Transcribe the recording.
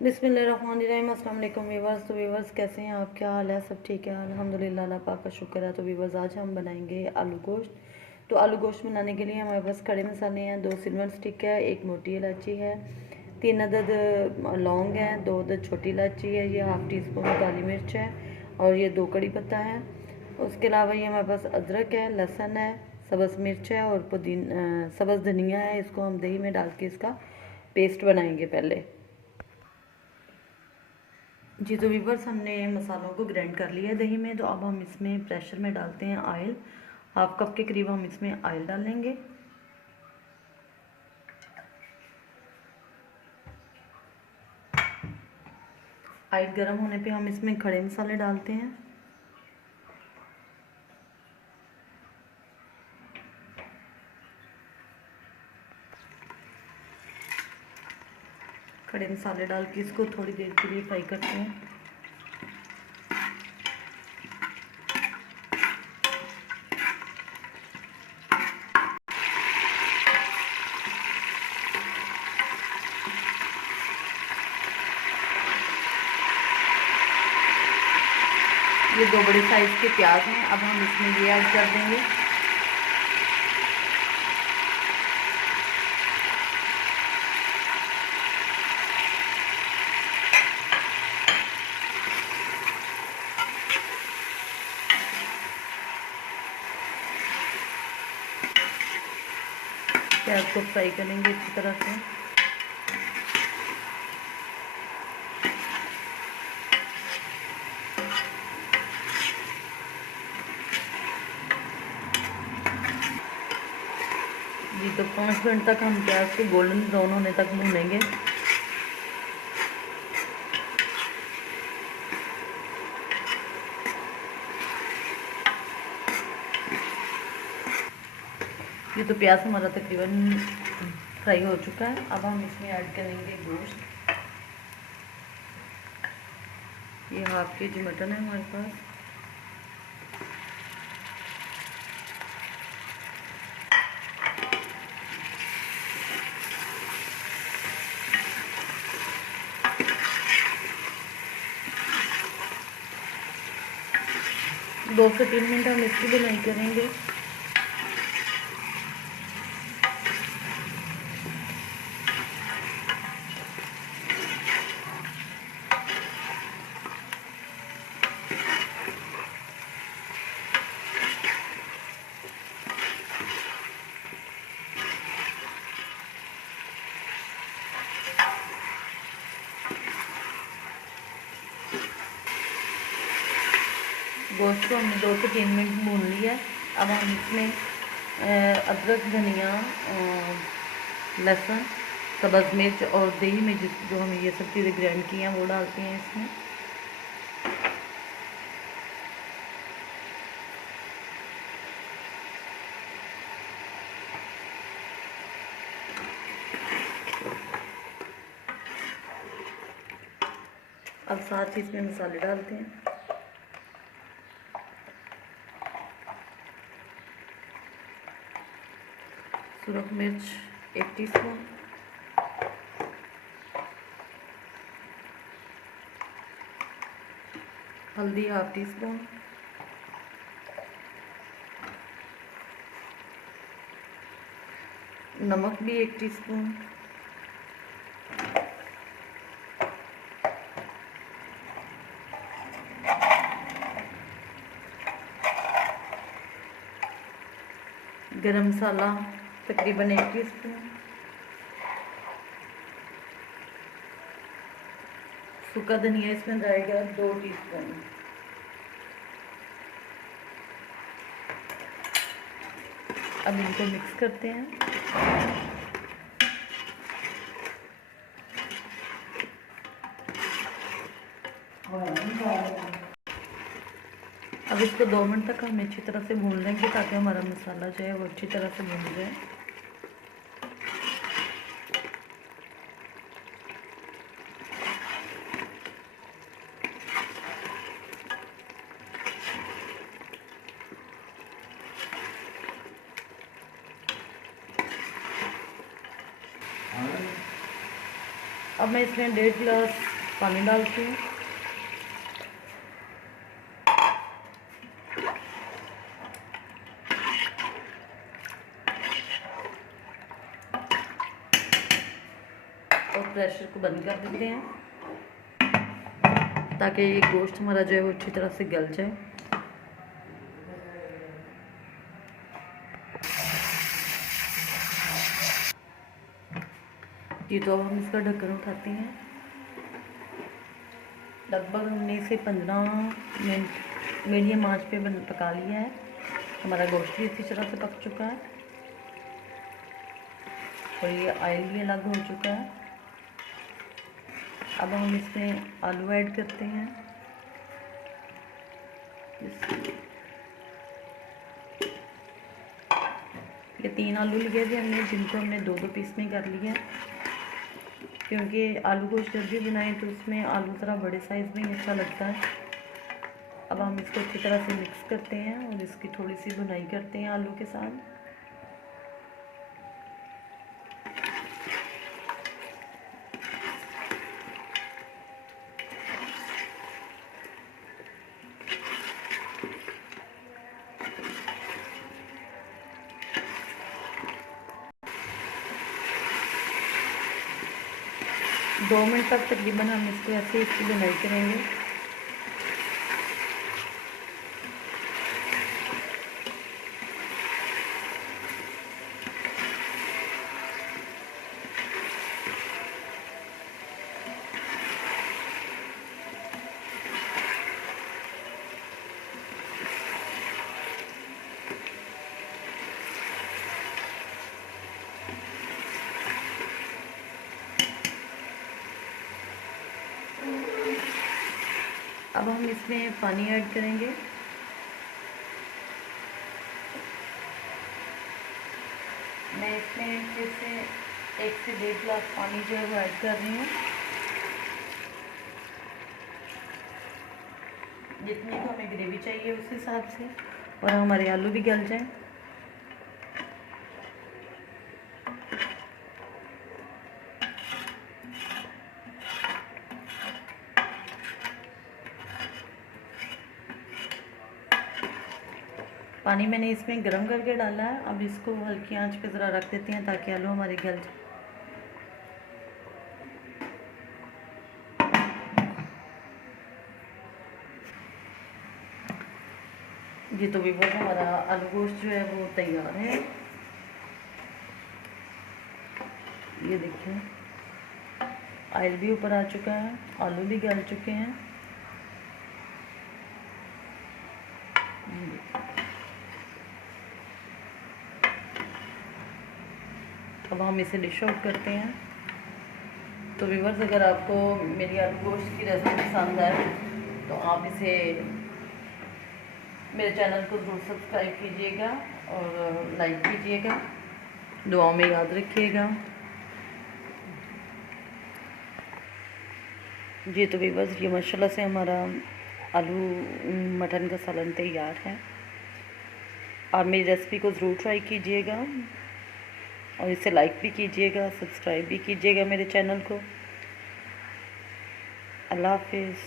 बिस्मिल्लाहिर्रहमानिर्रहीम। अस्सलाम वालेकुम वीवर्स। तो वीवर्स कैसे हैं आप, क्या हाल है? सब ठीक है अल्हम्दुलिल्लाह, अल्लाह पाक का शुक्र है। तो वीवर्स आज हम बनाएंगे आलू गोश्त। तो आलू गोश्त बनाने के लिए हमारे पास खड़े मसाले हैं, 2 सिल्वर स्टिक है, 1 मोटी इलायची है, 3 अदद लौंग हैं, 2 अदद छोटी इलायची है, ये हाफ़ टी स्पून काली मिर्च है और ये 2 कड़ी पत्ता है। उसके अलावा ये हमारे पास अदरक है, लहसुन है, सब्ज़ मिर्च है और सब्ज़ धनिया है। इसको हम दही में डाल के इसका पेस्ट बनाएंगे पहले। जी तो वीवर्स हमने मसालों को ग्राइंड कर लिया है दही में। तो अब हम इसमें प्रेशर में डालते हैं ऑयल। हाफ कप के करीब हम इसमें ऑयल डालेंगे। ऑयल गर्म होने पे हम इसमें खड़े मसाले डालते हैं। खड़े मसाले डाल के इसको थोड़ी देर के लिए फ्राई करते हैं। ये 2 बड़े साइज़ के प्याज हैं, अब हम इसमें ये ऐड कर देंगे। प्याज को फ्राई करेंगे अच्छी तरह से। जी तो 5 मिनट तक हम प्याज को गोल्डन ब्राउन होने तक भूनेंगे। ये तो प्याज हमारा तकरीबन फ्राई हो चुका है। अब हम इसमें ऐड करेंगे गोश्त। ये हाफ के जी मटन है हमारे पास। दो से 3 मिनट हम इसकी बुनाई करेंगे। गोश्त को हमने 2 से 3 मिनट भून लिया है। अब हम इसमें अदरक, धनिया, लहसुन, सब्ज़ मिर्च और दही में जो हमें ये सब चीज़ें ग्राइंड की हैं वो डालते हैं इसमें। अब साथ ही इसमें मसाले डालते हैं। सुरख मिर्च 1 टीस्पून, हल्दी हाफ टी स्पून, नमक भी 1 टीस्पून, गरम मसाला तकरीबन 1 टीस्पून, सूखा धनिया इसमें जाएगा 2 टीस्पून। अब इनको मिक्स करते हैं। अब इसको 2 मिनट तक हम अच्छी तरह से भून लेंगे ताकि हमारा मसाला जो है वो अच्छी तरह से भून जाए। अब मैं इसमें 1.5 गिलास पानी डालती हूँ। और प्रेशर को बंद कर देते हैं ताकि ये गोश्त हमारा जो है वो अच्छी तरह से गल जाए। जी तो अब हम इसका ढक्कन उठाते हैं। लगभग हमने इसे 15 मिनट मीडियम आंच पे पका लिया है। हमारा गोश्त भी इसी तरह से पक चुका है और ये ऑयल भी अलग हो चुका है। अब हम इसमें आलू ऐड करते हैं। ये 3 आलू लिए थे हमने, जिनको हमने 2-2 पीस में कर लिया है, क्योंकि आलू गोश्त जब भी बनाएं तो उसमें आलू ज़रा बड़े साइज़ में ही अच्छा लगता है। अब हम इसको अच्छी तरह से मिक्स करते हैं और इसकी थोड़ी सी भुनाई करते हैं आलू के साथ। दो मिनट तक तकरीबन हम इसको ऐसे इसकी भुनाई करेंगे। अब हम इसमें पानी ऐड करेंगे। मैं इसमें फिर से 1 से 1.5 गिलास पानी जो है वो ऐड कर रही हूँ, जितनी को हमें ग्रेवी चाहिए उस हिसाब से, और हमारे आलू भी गल जाएं। पानी मैंने इसमें गरम करके डाला है। अब इसको हल्की आंच पे ज़रा रख देते हैं ताकि आलू हमारे गल जाए। जी तो वीवर हमारा आलू गोश्त जो है वो तैयार है। ये देखिए ऑयल भी ऊपर आ चुका है, आलू भी गल चुके हैं। अब हम इसे डिश आउट करते हैं। तो व्यूअर्स, अगर आपको मेरी आलू गोश्त की रेसिपी पसंद आए तो आप इसे मेरे चैनल को ज़रूर सब्सक्राइब कीजिएगा और लाइक कीजिएगा। दुआओं में याद रखिएगा। जी तो व्यूअर्स, ये माशाल्लाह से हमारा आलू मटन का सालन तैयार है। आप मेरी रेसिपी को ज़रूर ट्राई कीजिएगा और इसे लाइक भी कीजिएगा, सब्सक्राइब भी कीजिएगा मेरे चैनल को। अल्लाह हाफिज़।